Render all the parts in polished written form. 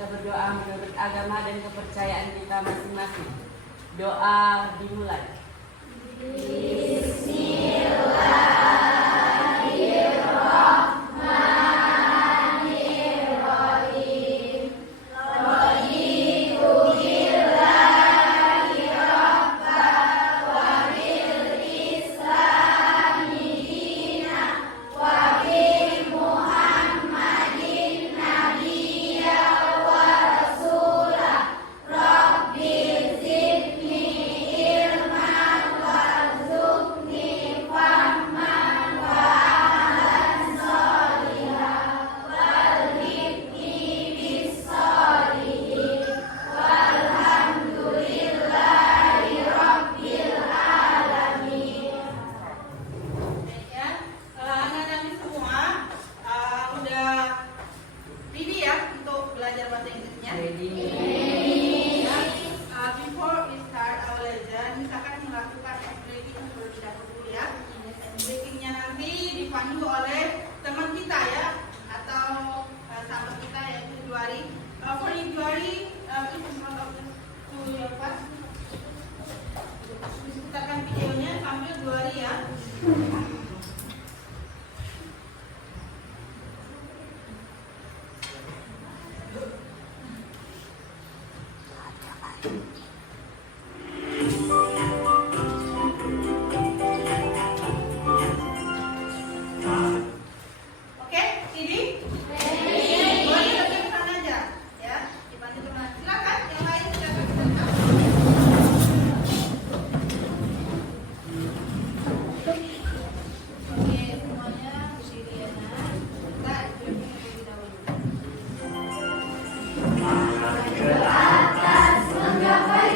kita berdoa menurut agama dan kepercayaan kita masing-masing. Doa dimulai. Before we start our lesson, kita akan melakukan breaking terlebih dahulu ya. Breakingnya nanti dipandu oleh teman kita ya, atau sahabat kita yaitu Juari. For Juari, please come up to your class. Putarkan videonya sambil Juari ya. Ke atas menggapai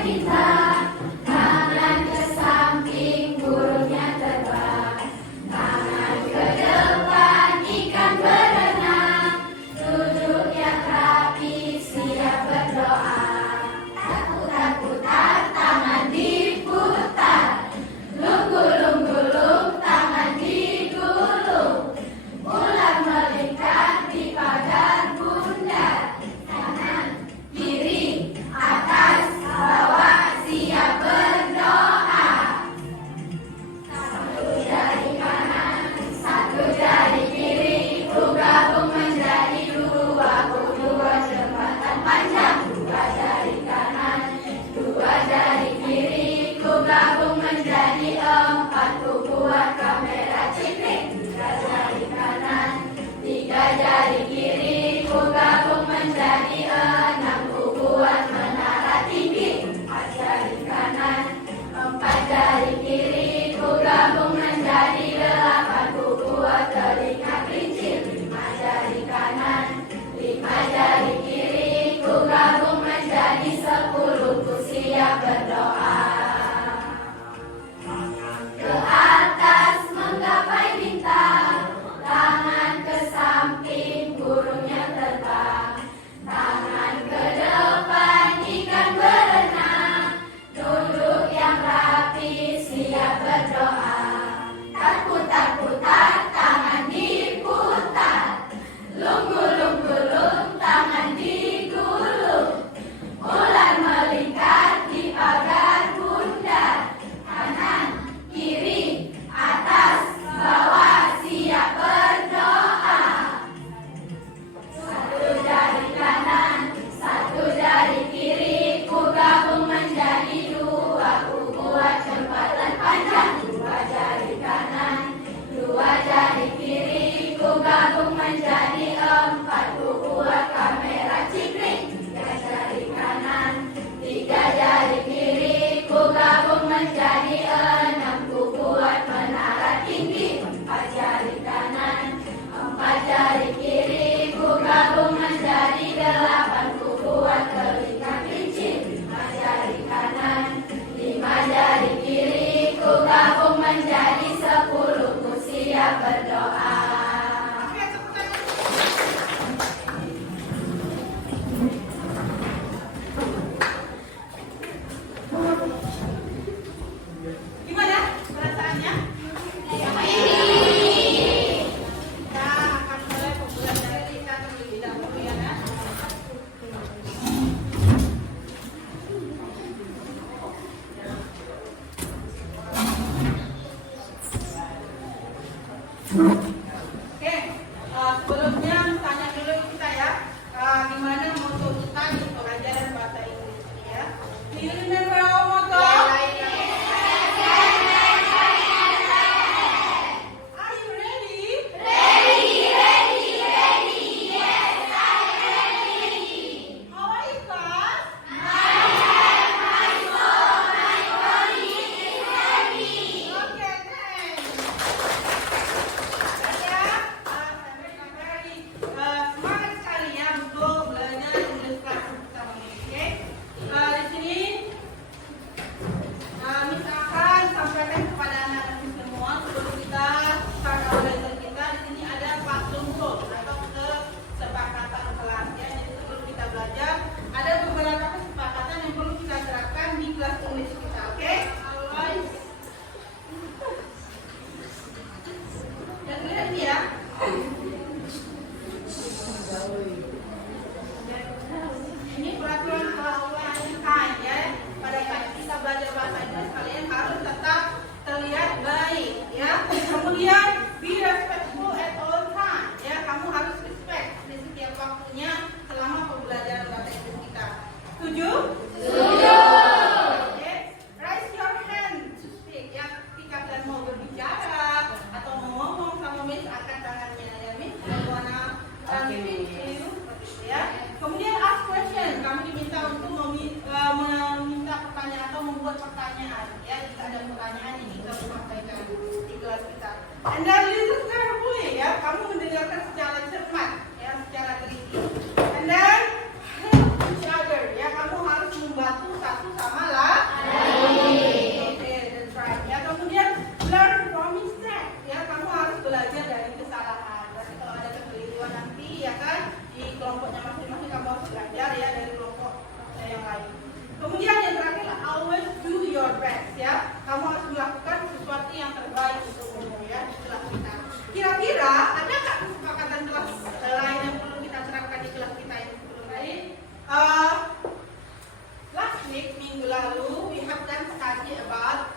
lalu we have done study about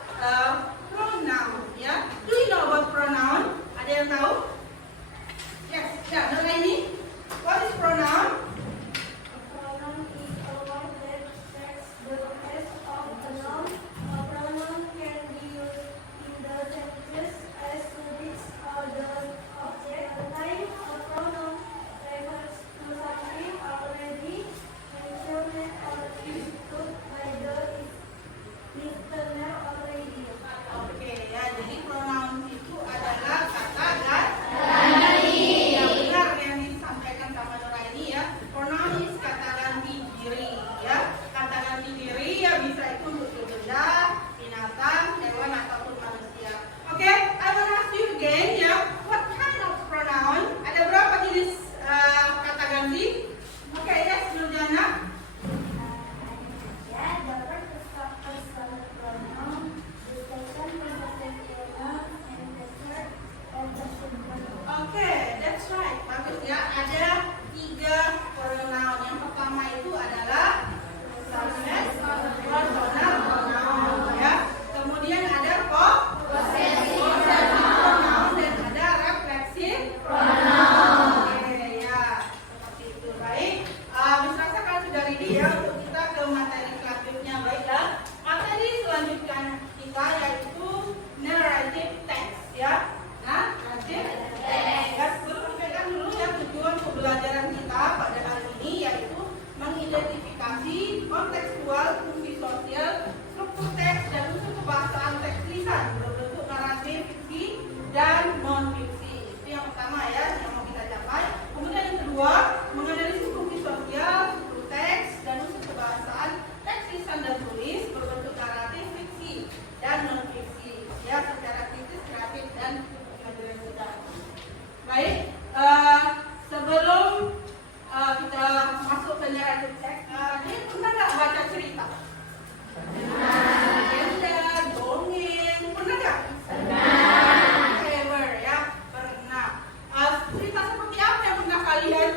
pronoun. Ya, do you know about pronoun? Ada yang tahu? Yes, ya, Nuraini. What is pronoun? A pronoun is a word that takes the place of a noun. A pronoun can be used in the sentences as subjects or the object. The time a pronoun refers to something already mentioned or understood by the listener already. Oke, ya, jadi pronoun itu adalah kata ganti. Ya, benar yang disampaikan sama Nuraini ya. Pronoun is kata ganti diri ya. Kata ganti diri ya bisa itu untuk benda, binatang, hewan ataupun manusia. Oke, I will ask you again ya. What kind of pronoun? Ada berapa jenis kata ganti? Oke, yes, Nurjana. Yeah, the first is a personal pronoun, the second is a sexual noun, and the third adjective pronoun. Oke, that's right. Bagus ya. Ada 3 pronoun. Yang pertama itu adalah subject, personal pronoun ya. Kemudian ada possessive pronoun dan ada reflexive pronoun. Oke ya, seperti itu. Baik. Bisa kalian sudah ready ya untuk kita ke materi selanjutnya. Baiklah. Materi selanjutnya kita yaitu narrative text ya. Narrative text. Ya, sebelum dipegang dulu ya tujuan pembelajaran kita pada hari ini yaitu mengidentifikasi kontekstual, fungsi sosial, struktur teks dan unsur kebahasaan teks lisan berbentuk naratif, fiksi dan non fiksi. Itu yang pertama ya yang mau kita capai. Kemudian yang kedua menganalisis fungsi sosial, struktur teks dan unsur kebahasaan teks lisan dan tulis berbentuk naratif, fiksi dan non fiksi. Ya secara kritis, kreatif dan imajinasi. Baik, sebelum kita masuk ke narrative text, ini pernah nggak baca cerita? Legenda, dongeng, pernah nggak? Ever ya, pernah. Cerita seperti apa yang pernah kalian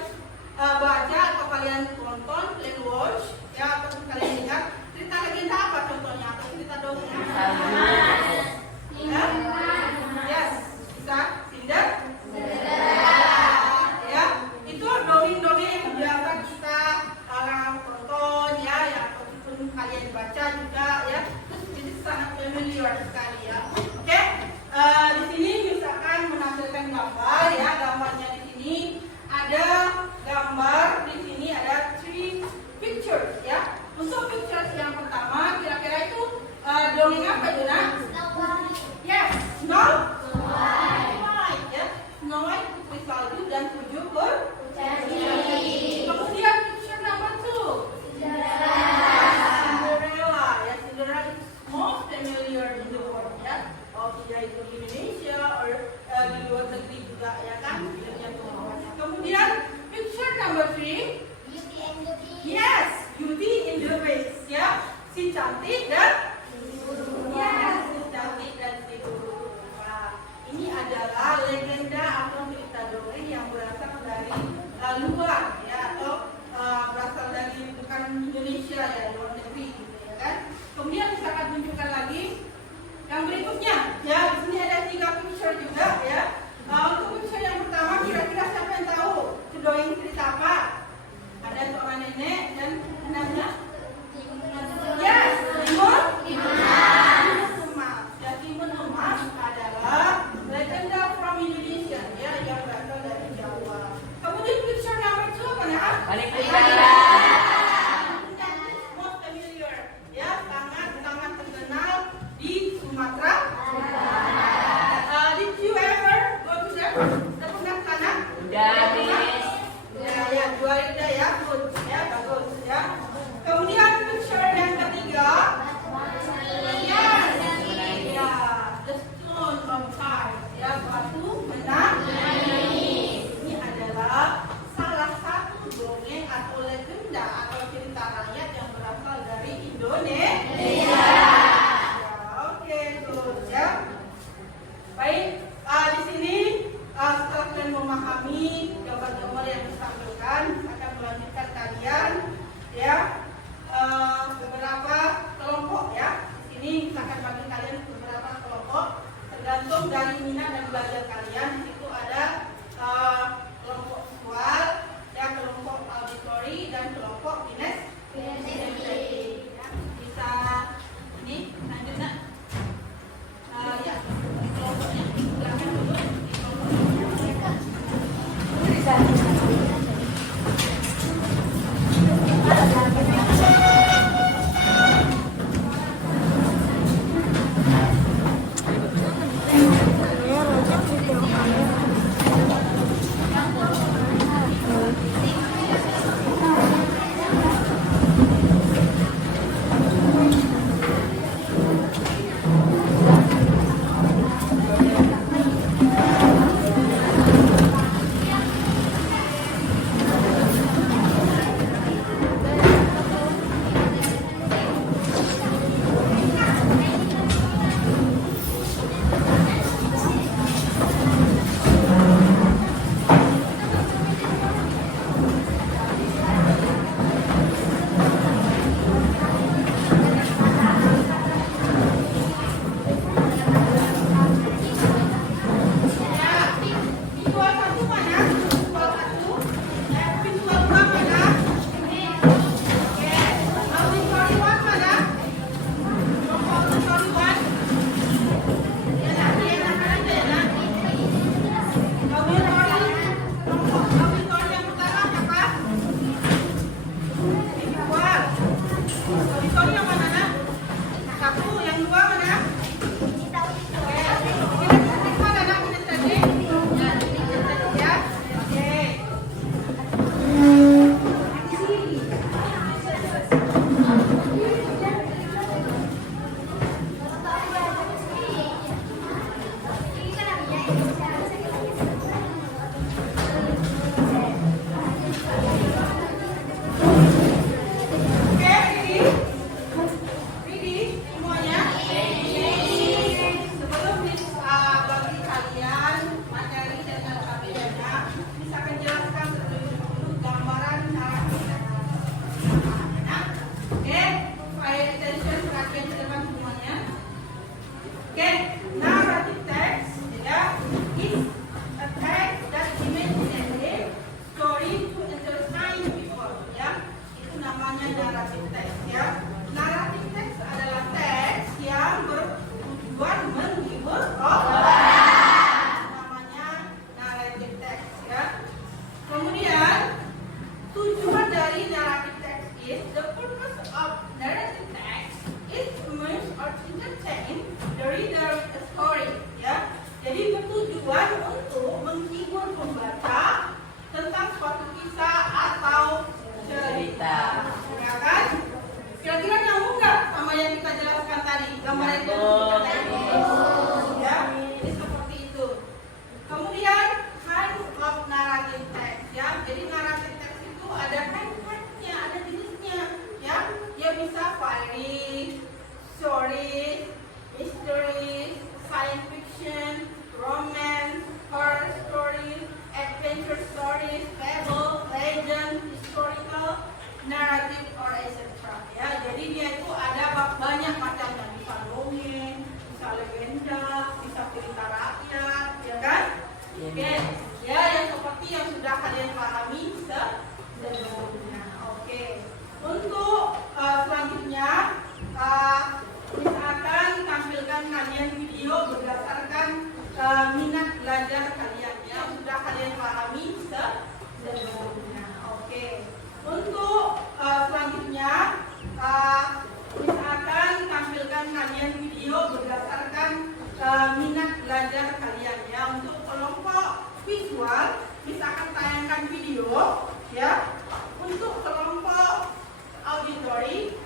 baca atau kalian tonton, kalian watch, ya atau kalian lihat? Cerita legenda apa contohnya? Atau cerita dongeng? Ya? Yes, bisa Cinder? Ya, itu dongeng-dongeng yang biasa kita tonton ya, yang ataupun kalian baca juga ya. Terus jadi sangat familiar sekali ya. Oke, di sini misalkan menampilkan gambar ya, gambarnya di sini ada gambar, di sini ada 3 pictures ya. Untuk pictures yang pertama kira-kira itu dongeng apa itu nak? Yes, Snow White ya. Snow White putri salju dan 7 kurcaci. Kemudian picture number 2 Cinderella ya. Cinderella is most familiar in the world ya. Oh tidak itu di Indonesia or di luar negeri juga ya kan. Kemudian picture number 3 yes, Beauty in the Beast ya. Si cantik dan yes, si cantik dan si guru. Nah, ini adalah legenda atau cerita dongeng yang berasal dari luar ya atau berasal dari bukan Indonesia ya, luar negeri gitu ya kan. Kemudian bisa akan tunjukkan lagi yang berikutnya ya. Di sini ada 3 picture juga ya. Untuk picture yang pertama kira-kira siapa yang tahu itu dongeng cerita apa? Ada seorang nenek dan anaknya. Yes, Timun Emas. Ya, Timun Emas adalah legenda from Indonesia ya yang berasal dari Jawa. Kemudian picture number 2 apa ya? Balik ke Most familiar ya, sangat terkenal di Sumatera. Did you ever go to there? Sudah pernah ke sana? Udah, Miss. Ya, udah ya, good ya, bagus ya. Kemudian picture yang ketiga, yes, ya, the stone of time ya, batu menangis. Ini adalah salah satu dongeng atau legenda atau cerita rakyat yang berasal dari Indonesia. Ya, oke, good. entertain the reader with a story, ya. Jadi bertujuan untuk menghibur pembaca tentang suatu kisah atau cerita, ya kan? Kira-kira nyambung nggak sama yang kita jelaskan tadi? Gambar itu ya, ini seperti itu. Kemudian kind of narrative text, ya. Jadi narrative text itu ada kind-nya, ada jenisnya, ya. Dia bisa fairy, story, mystery, science fiction, romance, horror stories, adventure stories, fable, legend, historical, narrative, or etc. Ya, jadi dia itu ada banyak macamnya, bisa dongeng, bisa legenda, bisa cerita rakyat, ya kan? Oke, ya yang seperti yang sudah kalian pahami sebelumnya. Oke, untuk selanjutnya misalkan tampilkan kalian video berdasarkan minat belajar kalian yang sudah kalian pahami sebelumnya. Oke, untuk selanjutnya misalkan tampilkan kalian video berdasarkan minat belajar kalian ya. Untuk kelompok visual misalkan tayangkan video ya. Untuk kelompok auditory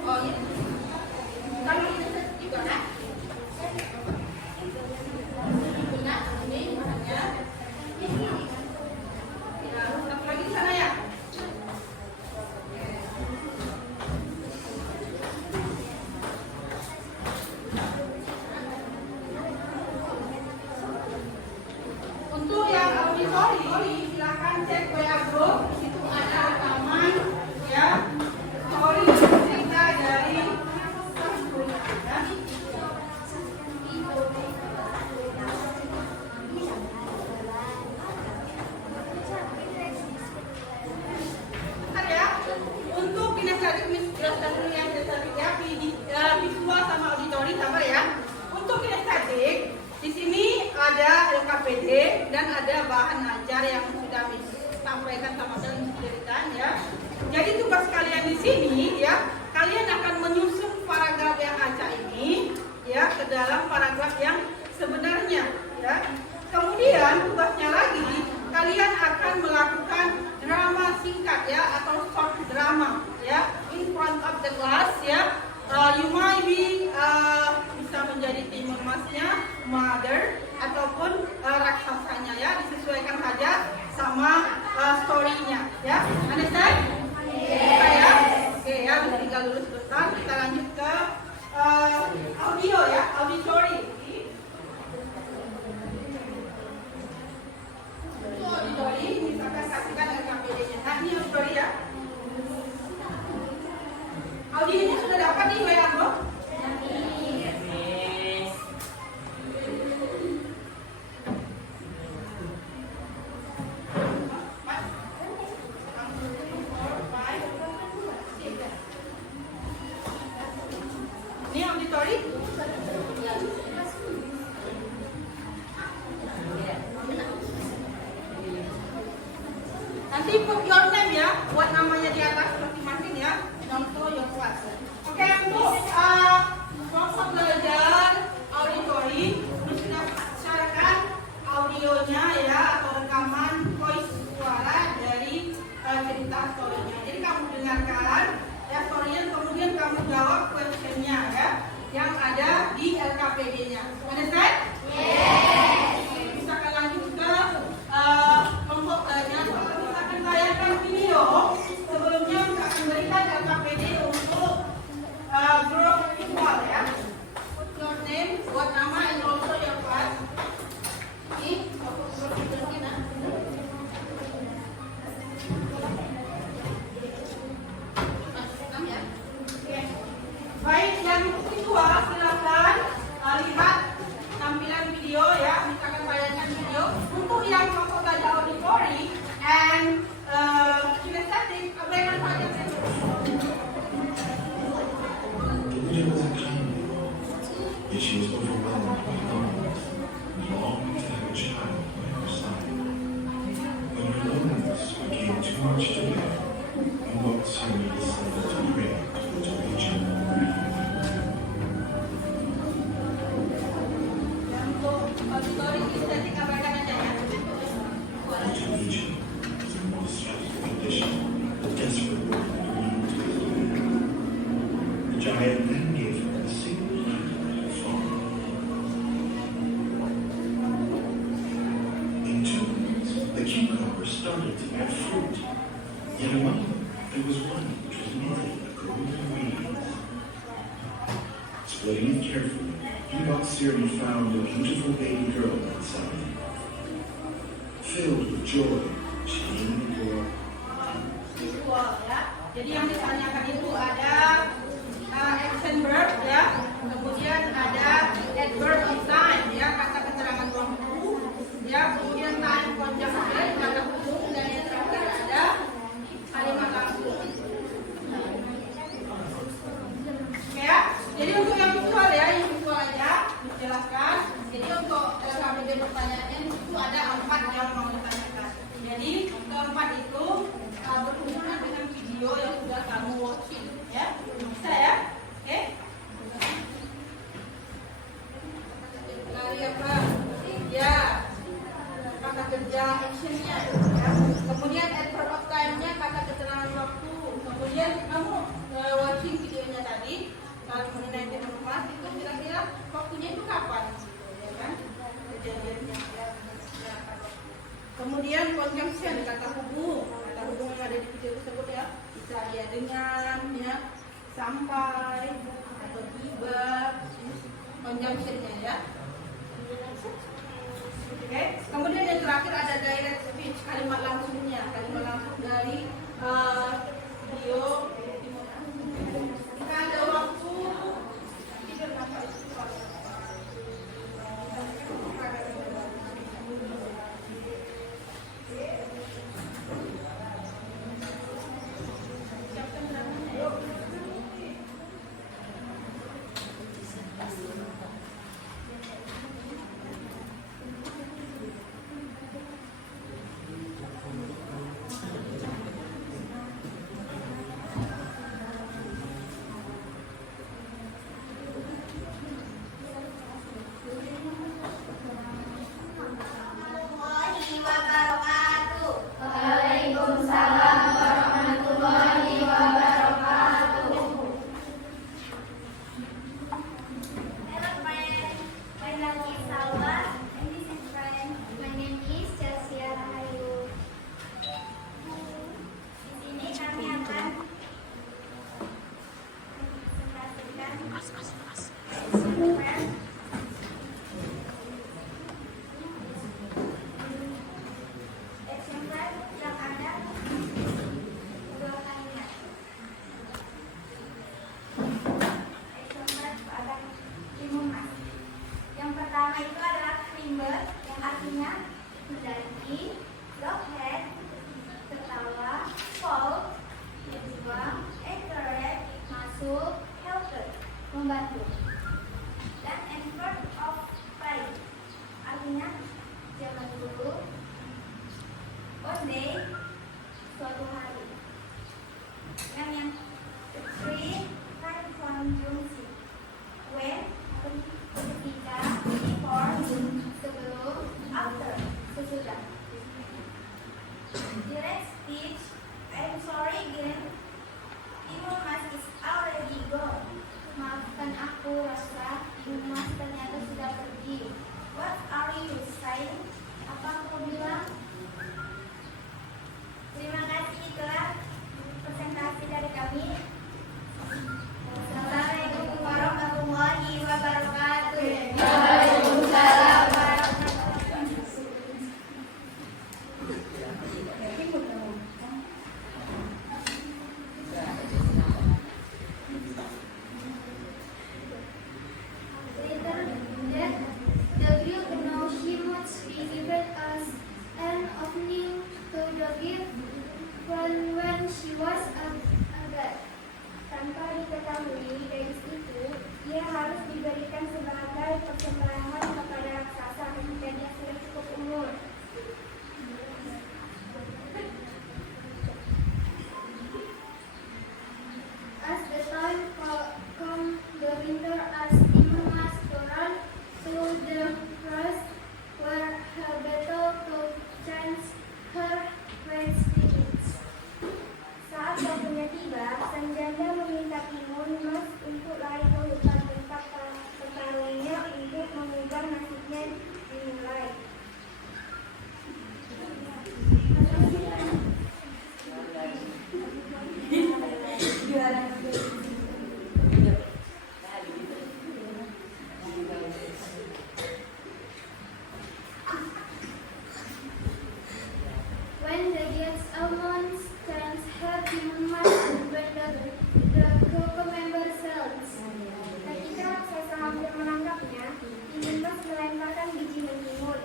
oh ya. Kalau gimana? Benar ini ya. Ya, satu lagi di sana ya. Untuk yang auditory silakan cek WA group, di situ ada rekaman ya. Story cerita dari ya. Bentar ya. Untuk kinestetik jelaskan dulu yang kinestetik ya, visual sama auditori, sabar ya. Untuk kinestetik di sini ada LKPD dan ada bahan ajar yang sudah disampaikan sama kalian diberikan ya. Jadi tugas kalian di sini ya, kalian akan menyusun paragraf yang acak ini ya ke dalam paragraf yang sebenarnya ya. Kemudian tugasnya lagi kalian akan melakukan drama singkat ya atau short drama ya in front of the class ya. You might be bisa menjadi timur masnya, mother ataupun raksasanya ya, disesuaikan saja sama story-nya ya. Understand? Ya. Oke ya, tinggal dulu sebentar, kita lanjut ke audio ya, auditory. Untuk auditory misalkan kasihkan LKPD-nya. Nah, ini auditory ya. Dan untuk story estetik abaikan aja ya. The giant then gave her a single line of song. In 2 minutes, the cucumber started to bear fruit. Yet among them, there was one which was merely a golden weed. Splitting it carefully, Enoch Siri found a beautiful baby girl inside. Filled with joy, she named her. Visual ya. Jadi yang ditanyakan itu ada action verb ya, kemudian ada adverb of time ya, kata keterangan waktu ya, kemudian time conjunction kata hubung, dan yang terakhir ada kalimat langsung. Oke ya. Jadi untuk yang visual ya, yang visual aja dijelaskan. Jadi untuk KBB pertanyaannya itu ada 4 yang mau ditanyakan. Jadi keempat itu berhubungan dengan video yang sudah kamu watching ya. Bisa ya? Oke. Dari apa? Ya. Kata kerja actionnya ya. Kemudian adverb of time-nya kata keterangan waktu. Kemudian kamu watching videonya tadi mengenai tema kelas itu kira-kira waktunya itu kapan? Ya kan? Kejadiannya ya. Kemudian conjunction kata hubung yang ada di video tersebut ya, bisa dia dengan ya, sampai atau tiba, conjunctionnya ya. Oke. Kemudian yang terakhir ada direct speech, kalimat langsungnya, kalimat langsung dari video. Jika ada waktu tidak dapat membantu. Dan adverb of time artinya zaman dulu, one day, suatu hari. Dan yang three time conjunction, when, ketika, before, sebelum, after, sesudah. Direct speech, I'm sorry again, Ibu Mas is already gone. Maafkan aku, Rasa, Ibu Mas ternyata sudah pergi. What are you saying? Apa kau bilang? Terima kasih, itulah presentasi dari kami. When the guest almonds stands have human mass and when the cocoa member cells. Ketika raksasa hampir menangkapnya, human mass melemparkan biji mentimun.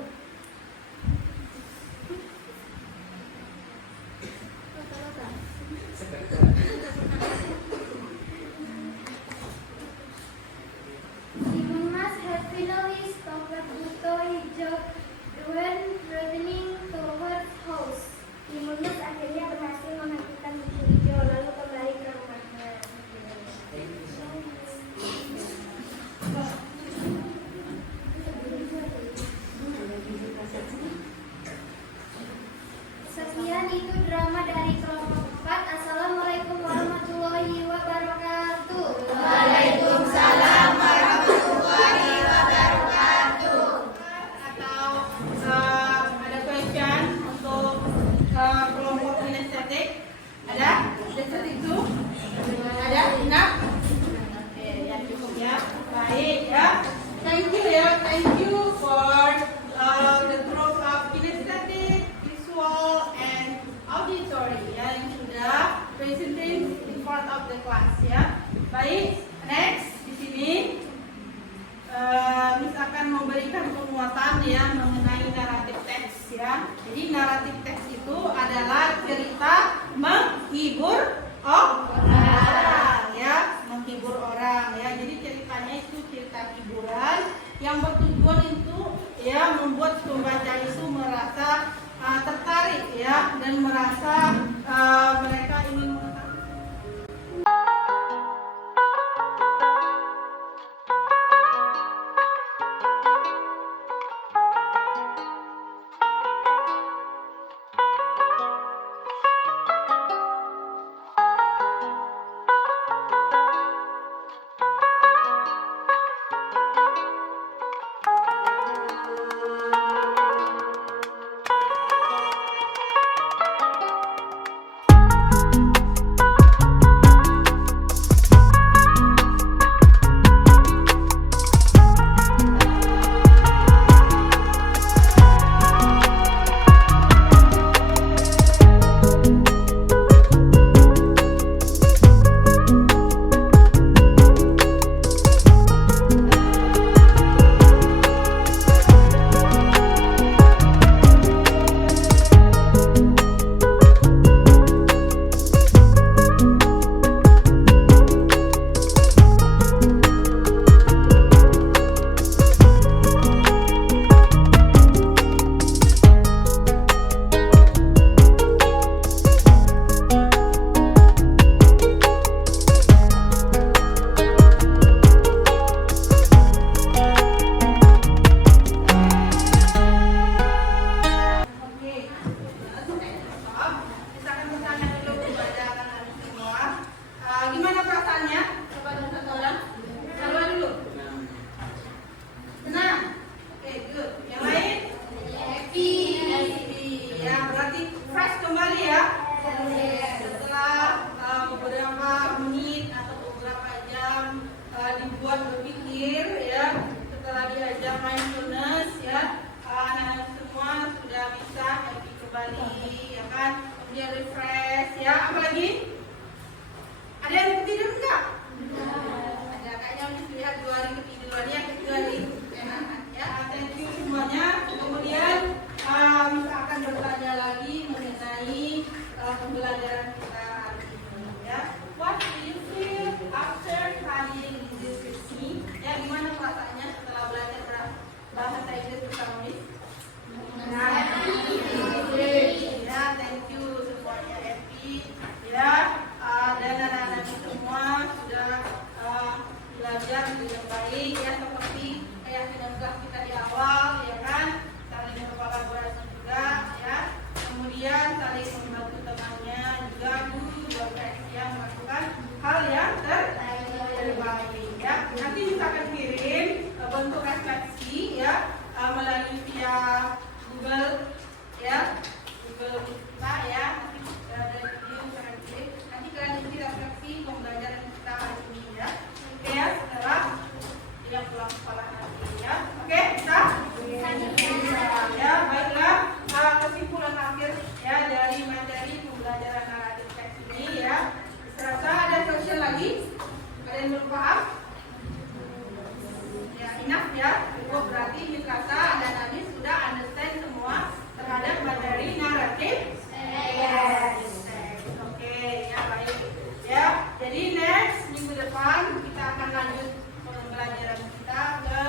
Human mass have finally stopped the toy job when running towards house. Human mass akhirnya berhasil menghentikan biji hijau lalu kembali ke rumahnya. Sekian itu drama dari kelompok 4. Assalamualaikum warahmatullahi wabarakatuh. Waalaikumsalam warahmatullahi wabarakatuh. Atau ada question untuk kelompok kinestetik? Ada? Ada itu? Ada? Enough? Oke, ya cukup ya. Baik ya. Thank you ya. Thank you for the group of kinesthetic, visual, and auditory ya yang sudah presenting in front of the class ya. Baik, next di sini Miss akan memberikan penguatan ya mengenai naratif teks ya. Jadi naratif teks itu adalah cerita menghibur orang ya, menghibur orang ya. Jadi ceritanya itu cerita hiburan yang bertujuan itu ya membuat pembaca itu merasa tertarik ya dan merasa mereka ingin mengetahui. Ya, thank you semuanya, Evi. Ya, yang belum paham? Ya, enough ya. Cukup, berarti Mitrasa dan Anis sudah understand semua terhadap materi naratif. Yes. Oke, ya baik. Ya, jadi next minggu depan kita akan lanjut pembelajaran kita ke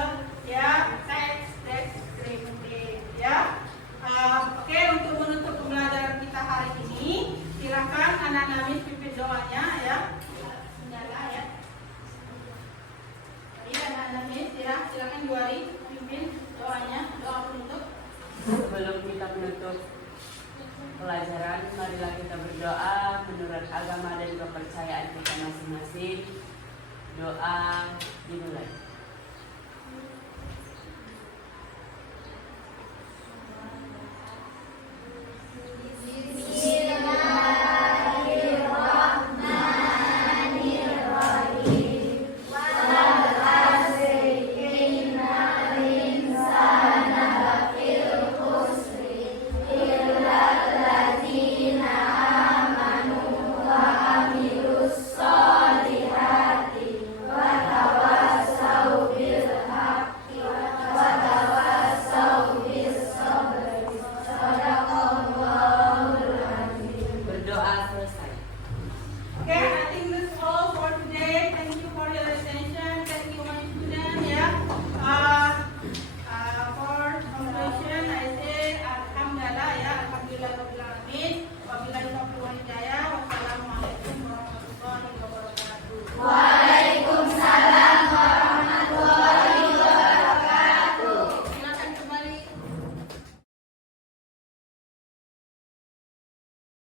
ya teks deskriptif ya. Oke, untuk menutup pembelajaran kita hari ini, silakan anak Namis pimpin doanya ya. Nyala ya. Jadi anak Namis ya, silakan Juari pimpin doanya, doa penutup. Sebelum kita menutup pelajaran, marilah kita berdoa menurut agama dan kepercayaan kita masing-masing. Doa dimulai.